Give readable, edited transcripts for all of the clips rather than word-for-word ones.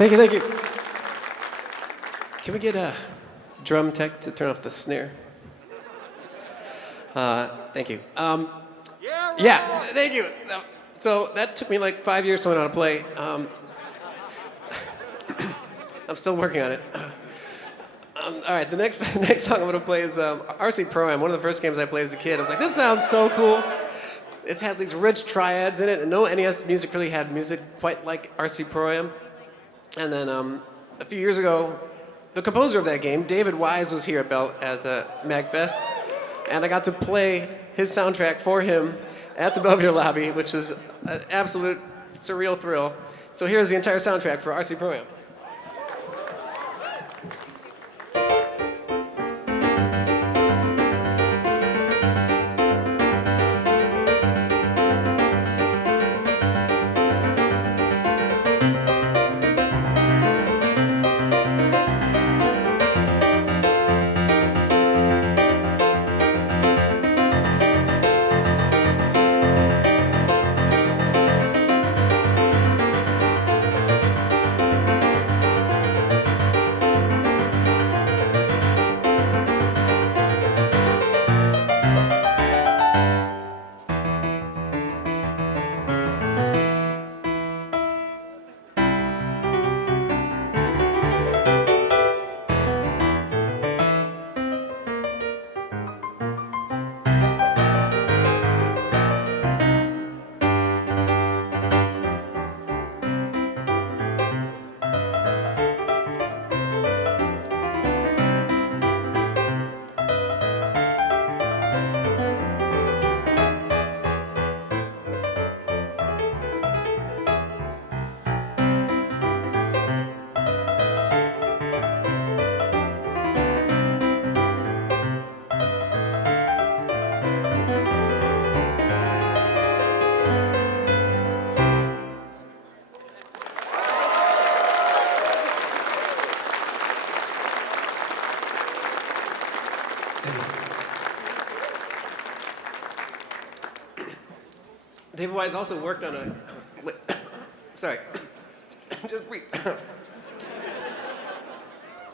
Thank you, thank you. Can we get a drum tech to turn off the snare? Thank you. Yeah, thank you. So that took me like 5 years to learn how to play. I'm still working on it. All right, the next song I'm gonna play is RC Pro-Am, one of the first games I played as a kid. I was like, this sounds so cool. It has these rich triads in it, and no NES music really had music quite like RC Pro-Am. And then a few years ago, the composer of that game, David Wise, was here at MAGFest, and I got to play his soundtrack for him at the Belvedere lobby, which is an absolute surreal thrill. So here's the entire soundtrack for RC Pro-Am. David Wise also worked on a... Sorry. Just breathe. Can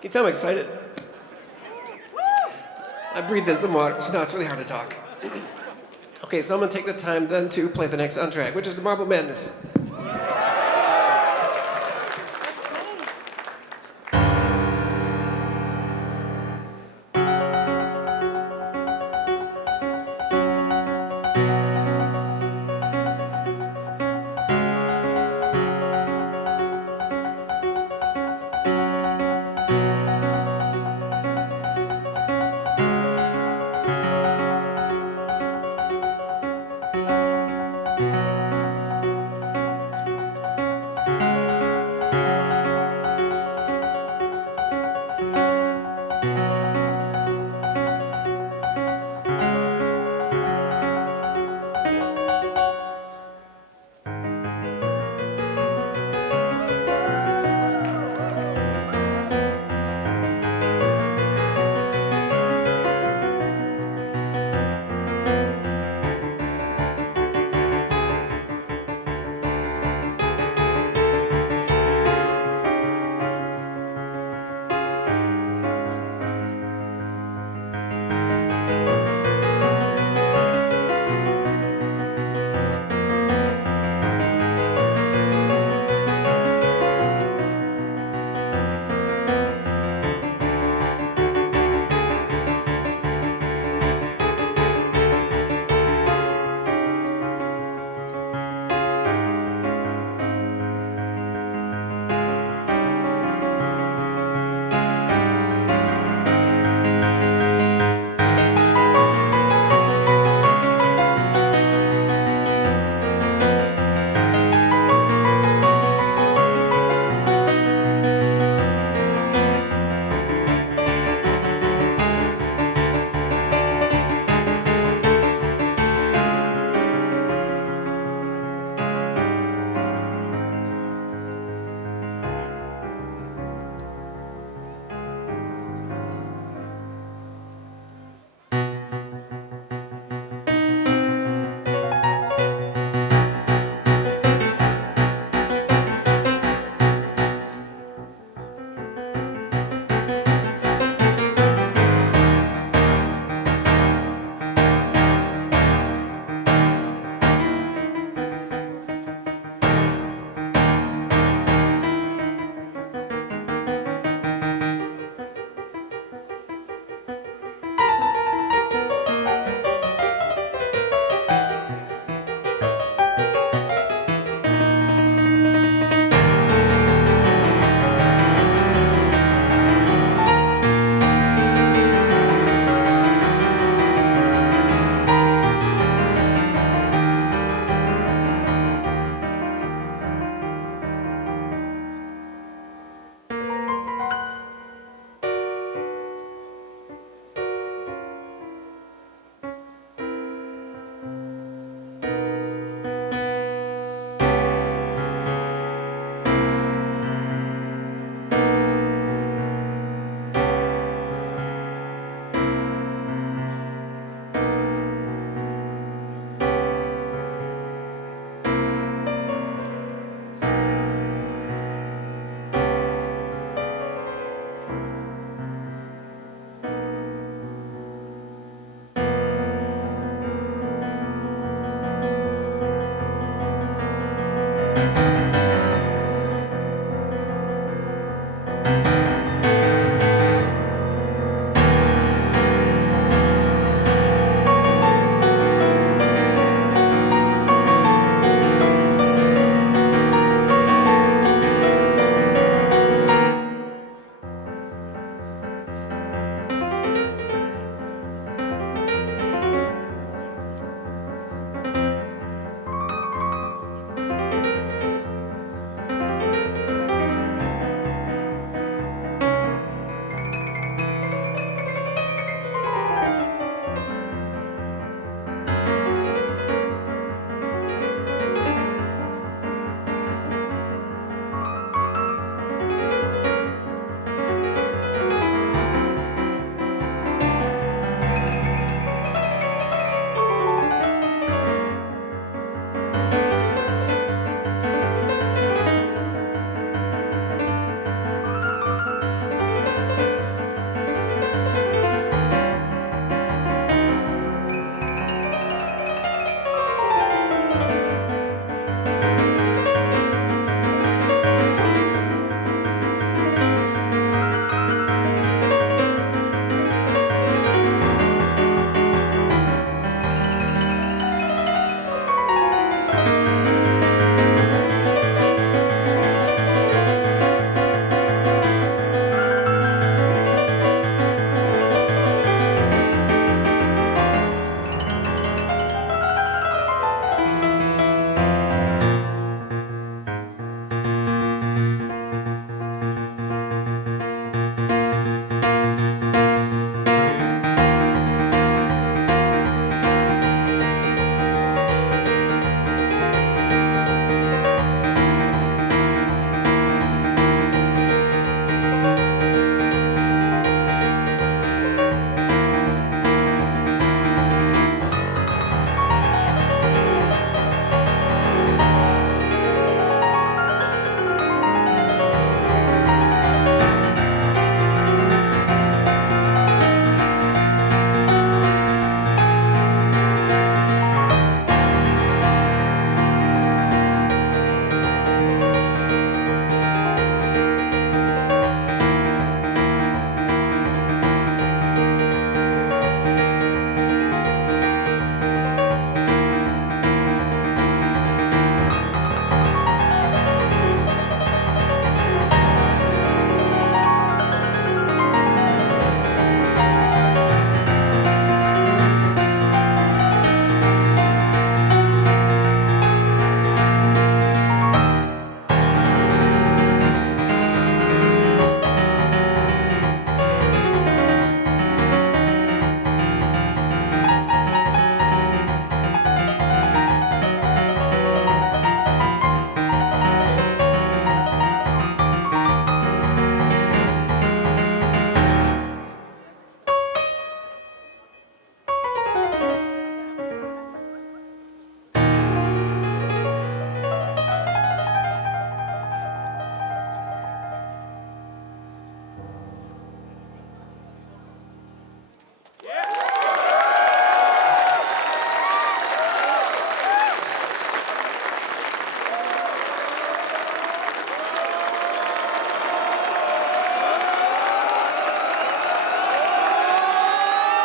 you tell I'm excited? I breathed in some water, so now it's really hard to talk. Okay, so I'm going to take the time then to play the next soundtrack, which is the Marble Madness.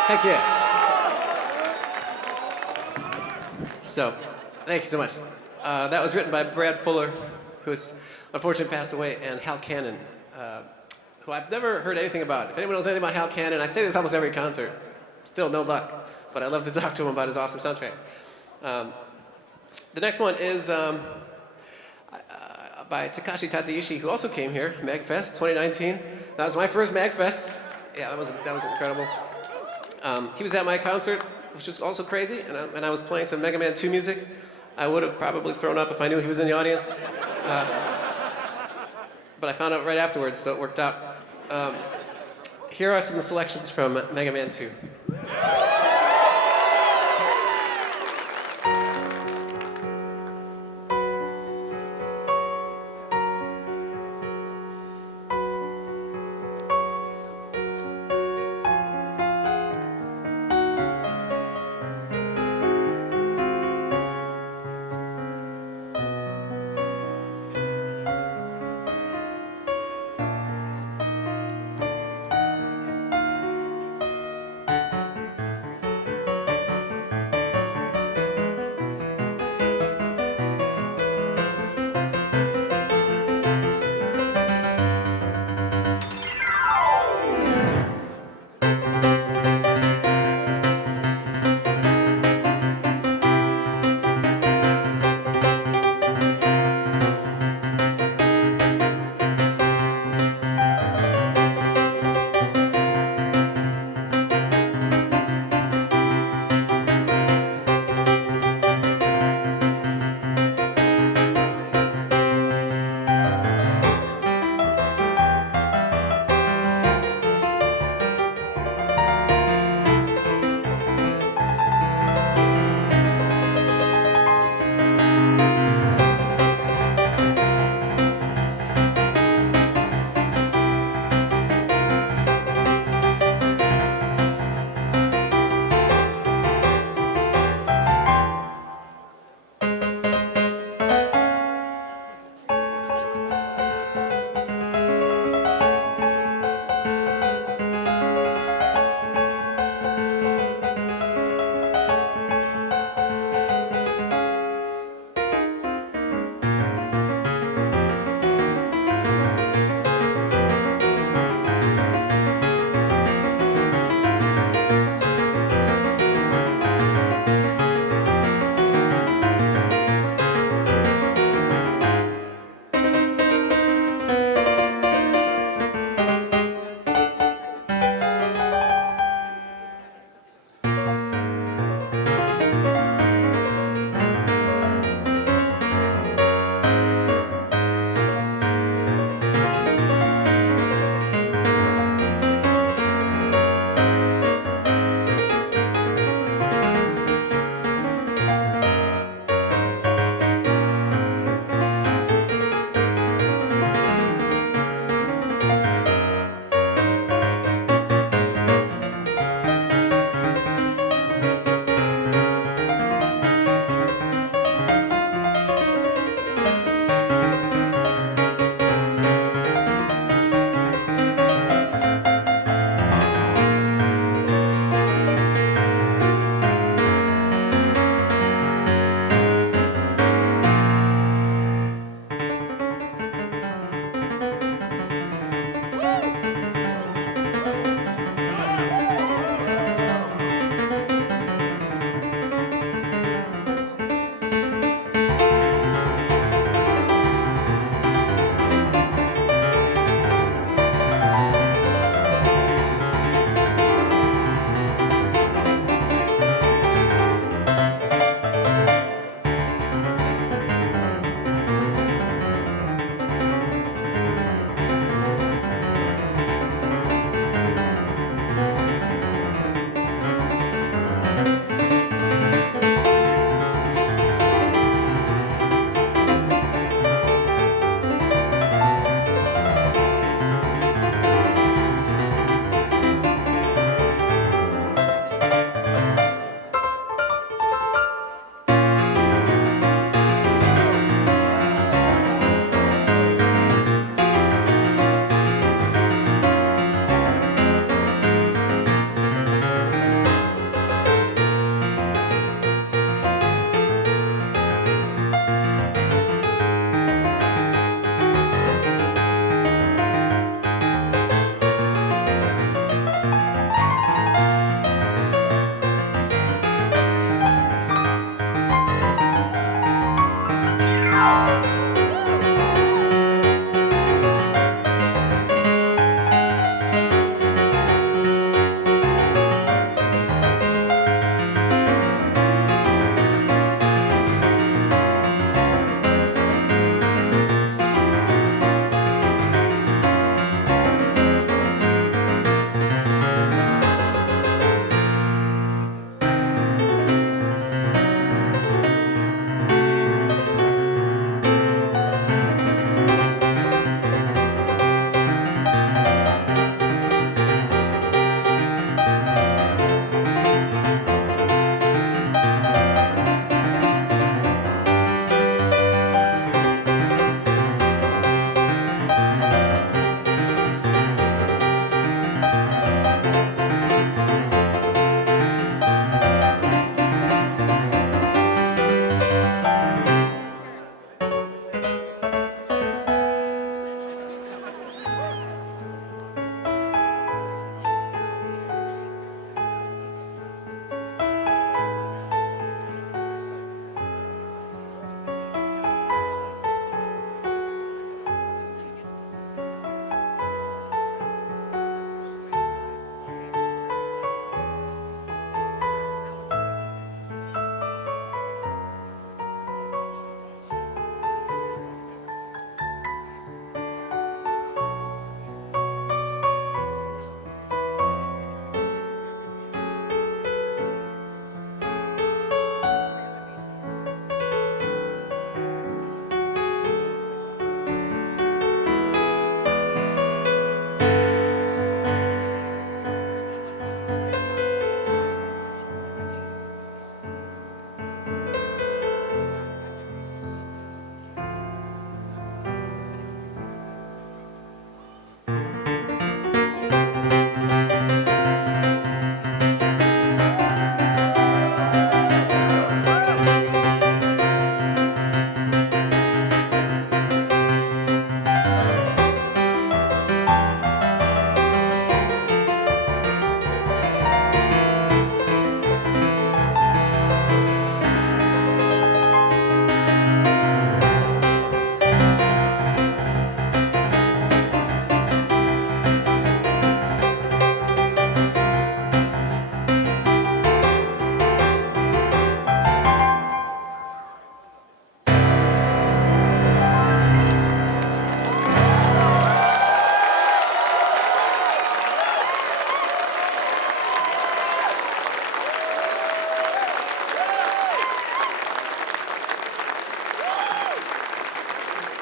Heck yeah. So, thank you so much. That was written by Brad Fuller, who's unfortunately passed away, and Hal Cannon, who I've never heard anything about. If anyone knows anything about Hal Cannon, I say this almost every concert. Still no luck, but I love to talk to him about his awesome soundtrack. The next one is by Takashi Tateishi, who also came here, MAGFest 2019. That was my first MAGFest. Yeah, that was incredible. He was at my concert, which was also crazy, and I was playing some Mega Man 2 music. I would have probably thrown up if I knew he was in the audience. But I found out right afterwards, so it worked out. Here are some selections from Mega Man 2.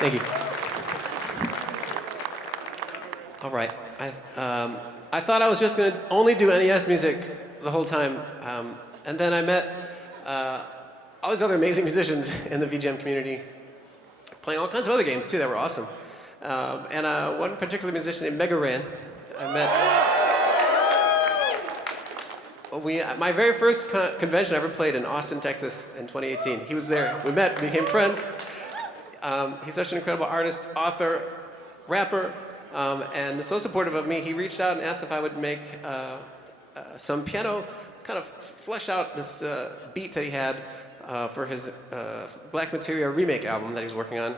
Thank you. All right. I thought I was just going to only do NES music the whole time, and then I met all these other amazing musicians in the VGM community, playing all kinds of other games too that were awesome. And one particular musician named Mega Ran, I met. My very first convention I ever played in Austin, Texas, in 2018. He was there. We met, became friends. He's such an incredible artist, author, rapper, and so supportive of me. He reached out and asked if I would make some piano, kind of flesh out this beat that he had for his Black Materia remake album that he was working on.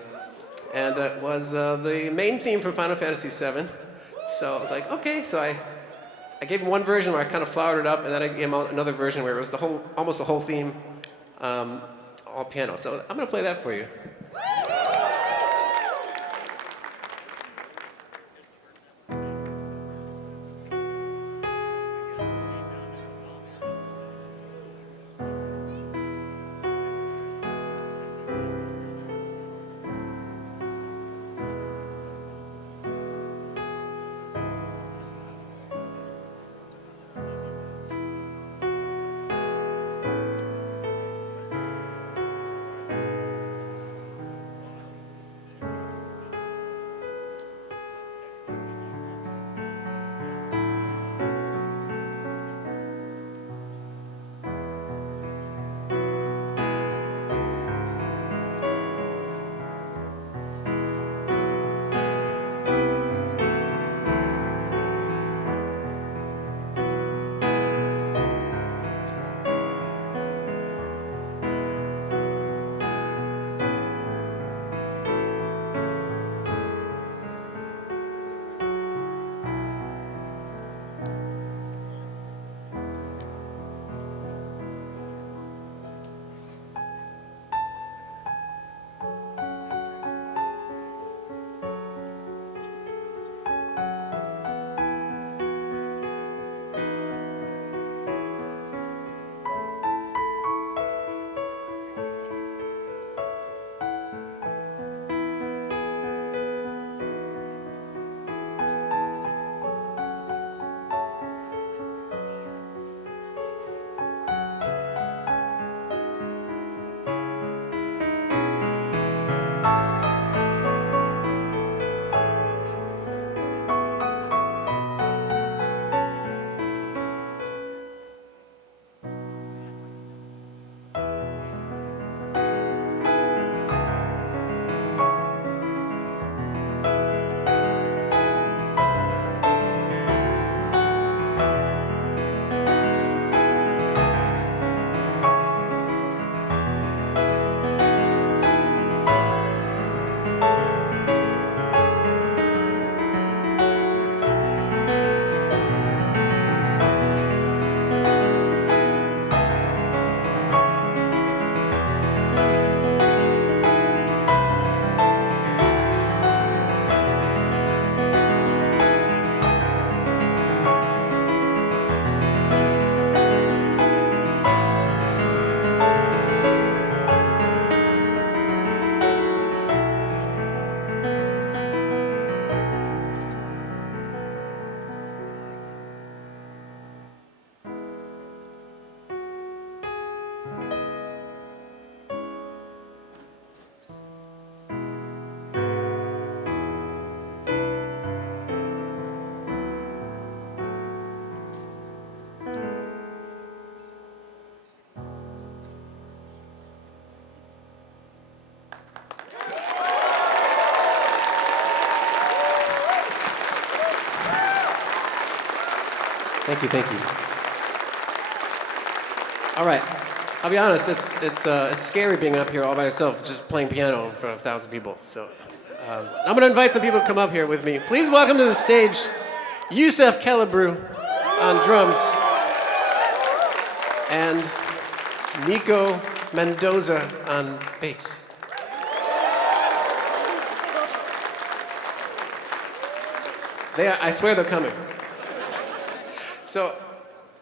And it was the main theme from Final Fantasy VII. So I was like, okay. So I gave him one version where I kind of flowered it up, and then I gave him another version where it was almost the whole theme, all piano. So I'm going to play that for you. Thank you, thank you. All right, I'll be honest, it's scary being up here all by yourself, just playing piano in front of 1,000 people. So I'm gonna invite some people to come up here with me. Please welcome to the stage, Yusef Kelebrew on drums, and Nico Mendoza on bass. I swear they're coming. So,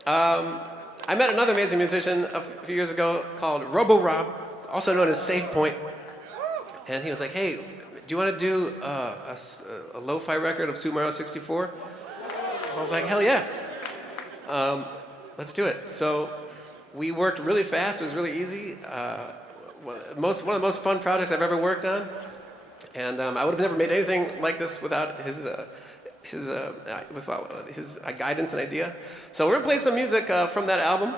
I met another amazing musician a few years ago called Robo Rob, also known as Save Point. And he was like, hey, do you want to do a lo-fi record of Super Mario 64? I was like, hell yeah. Let's do it. So we worked really fast. It was really easy. One of the most fun projects I've ever worked on. And I would have never made anything like this without his guidance and idea. So we're going to play some music from that album,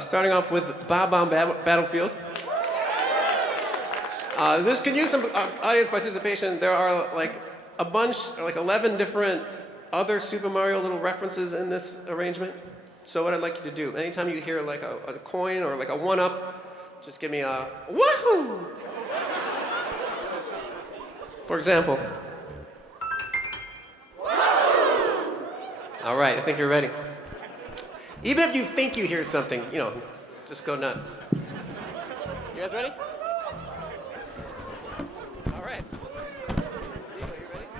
starting off with Bob-Omb Battlefield. This can use some audience participation. There are like a bunch, like 11 different other Super Mario little references in this arrangement. So what I'd like you to do, anytime you hear like a coin or like a one-up, just give me a woohoo! For example. All right, I think you're ready. Even if you think you hear something, you know, just go nuts. You guys ready? All right. Diego, you ready?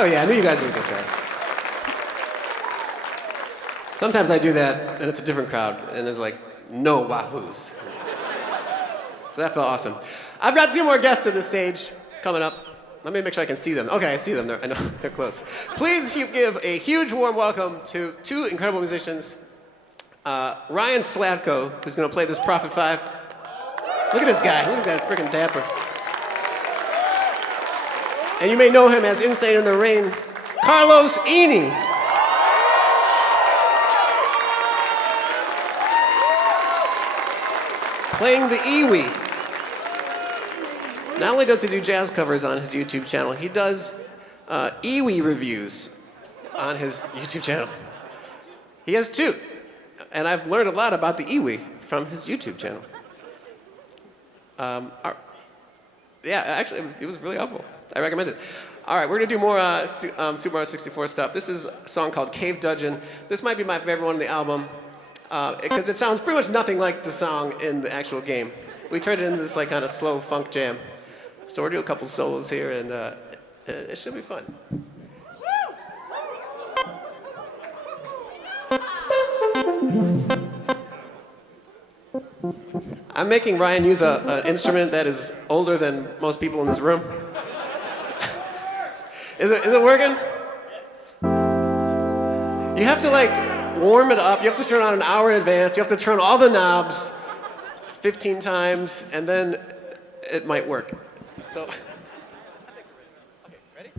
Oh yeah, I knew you guys would get that. Sometimes I do that, and it's a different crowd, and there's like no wahoos. So that felt awesome. I've got two more guests on the stage coming up. Let me make sure I can see them. Okay, I see them. I know they're close. Please give a huge warm welcome to two incredible musicians. Ryan Slatko, who's going to play this Prophet 5. Look at this guy. Look at that freaking dapper. And you may know him as Insane in the Rain, Carlos Eni. Playing the iwi. Not only does he do jazz covers on his YouTube channel, he does iwi reviews on his YouTube channel. He has two. And I've learned a lot about the iwi from his YouTube channel. Yeah, actually, it was really helpful. I recommend it. All right, we're gonna do more Super Mario 64 stuff. This is a song called Cave Dungeon. This might be my favorite one on the album because it sounds pretty much nothing like the song in the actual game. We turned it into this like kind of slow funk jam. So we're doing a couple solos here, and it should be fun. I'm making Ryan use an instrument that is older than most people in this room. Is it working? You have to like warm it up. You have to turn it on an hour in advance. You have to turn all the knobs 15 times, and then it might work. So, okay, ready?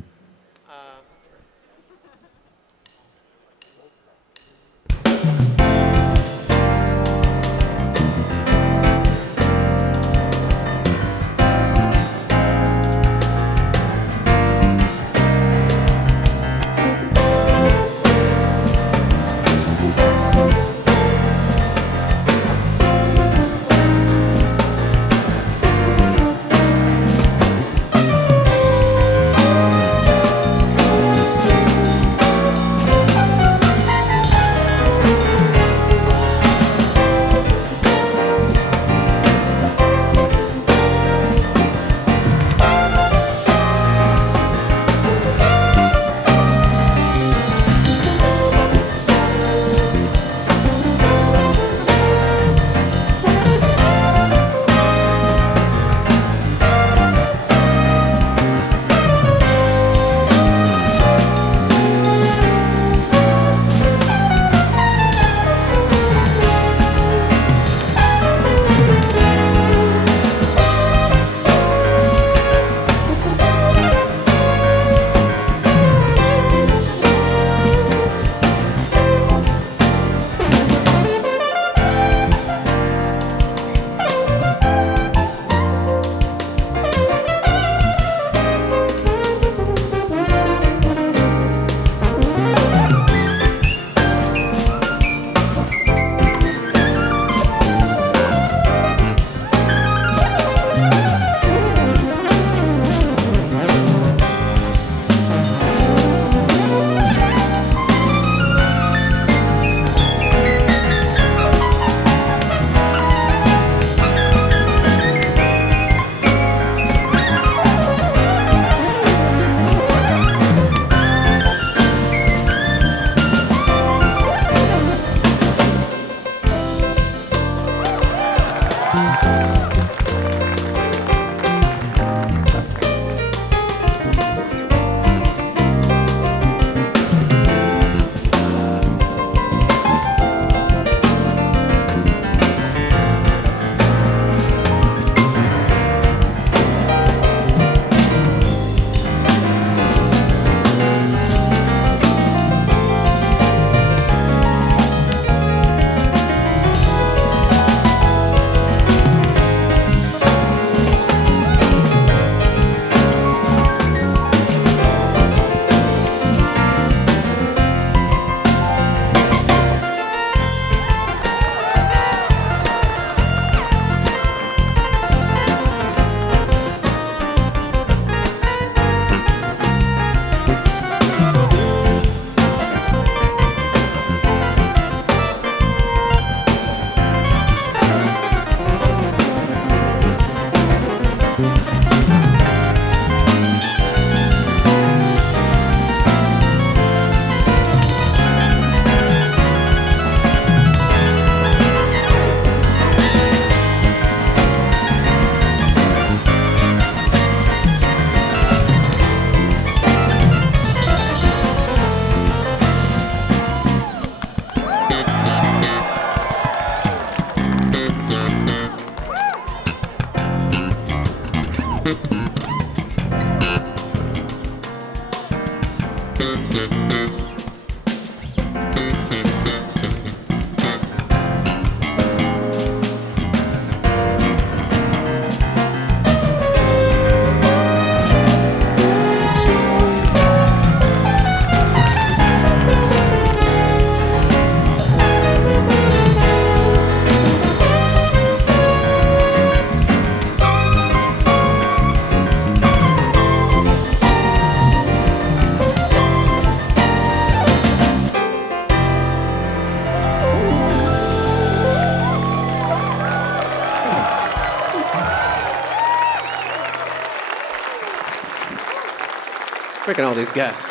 making all these guests.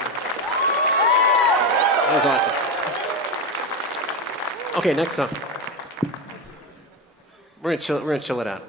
That was awesome. Okay, next song. We're gonna chill it out.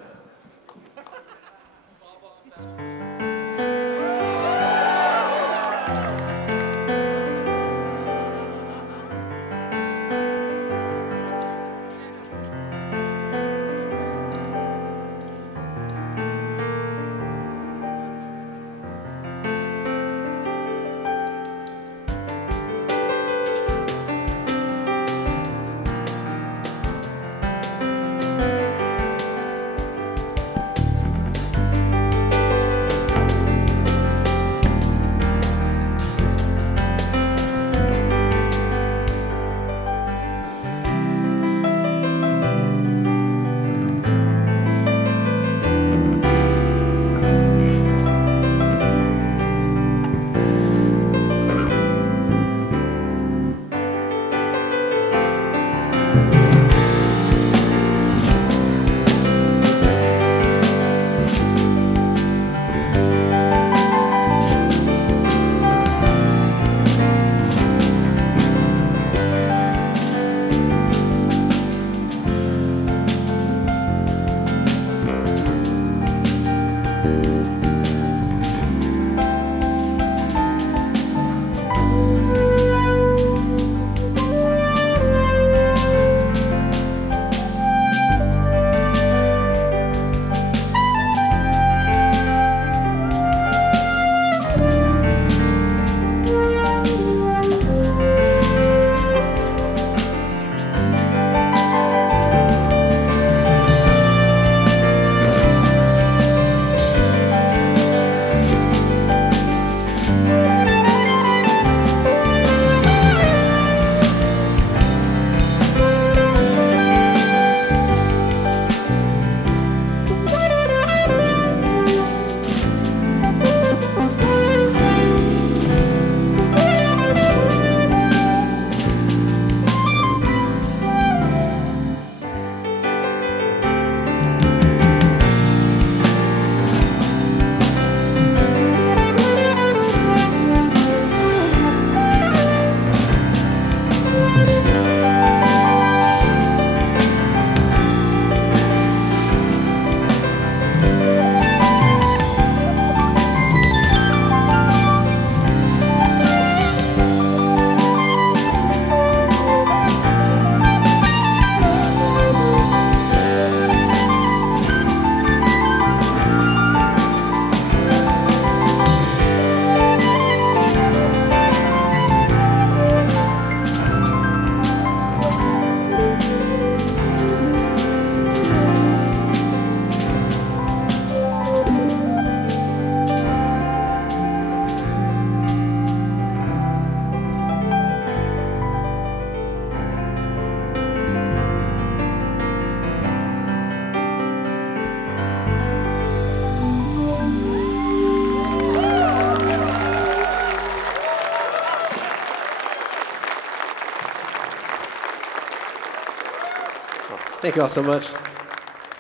Thank you all so much.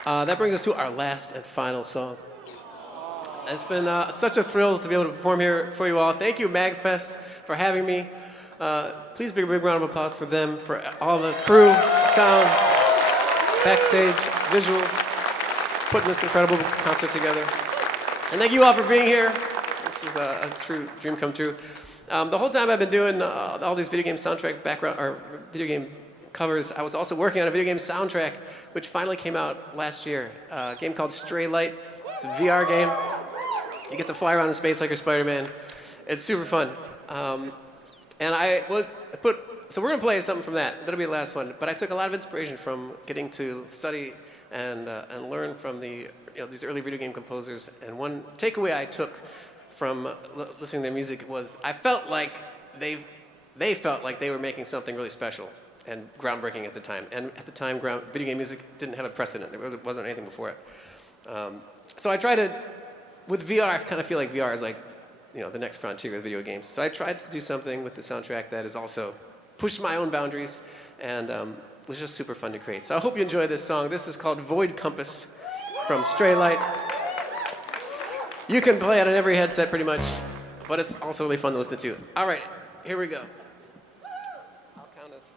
That brings us to our last and final song. It's been such a thrill to be able to perform here for you all. Thank you, MAGFest, for having me. Please big round of applause for them, for all the crew, sound, backstage, visuals, putting this incredible concert together. And thank you all for being here. This is a true dream come true. The whole time I've been doing all these video game soundtrack background, or video game covers, I was also working on a video game soundtrack, which finally came out last year. A game called STRAYLIGHT. It's a VR game. You get to fly around in space like you're Spider-Man. It's super fun. So we're gonna play something from that. That'll be the last one. But I took a lot of inspiration from getting to study and learn from these early video game composers. And one takeaway I took from listening to their music was I felt like they felt like they were making something really special and groundbreaking at the time. And at the time, video game music didn't have a precedent. There wasn't anything before it. So I tried to, with VR, I kind of feel like VR is like, the next frontier of video games. So I tried to do something with the soundtrack that is also pushed my own boundaries and was just super fun to create. So I hope you enjoy this song. This is called Void Compass from STRAYLIGHT. You can play it on every headset pretty much. but it's also really fun to listen to. All right, here we go. I'll count us.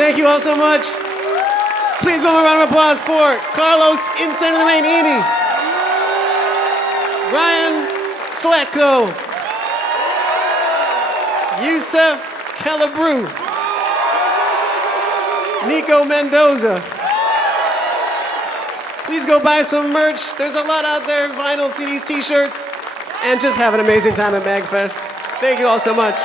Thank you all so much. Please, one more round of applause for Carlos Insane of the Rain Eni, Ryan Sletko, Yusef Calabru, Nico Mendoza. Please go buy some merch. There's a lot out there, vinyl, CDs, t-shirts, and just have an amazing time at MAGFest. Thank you all so much.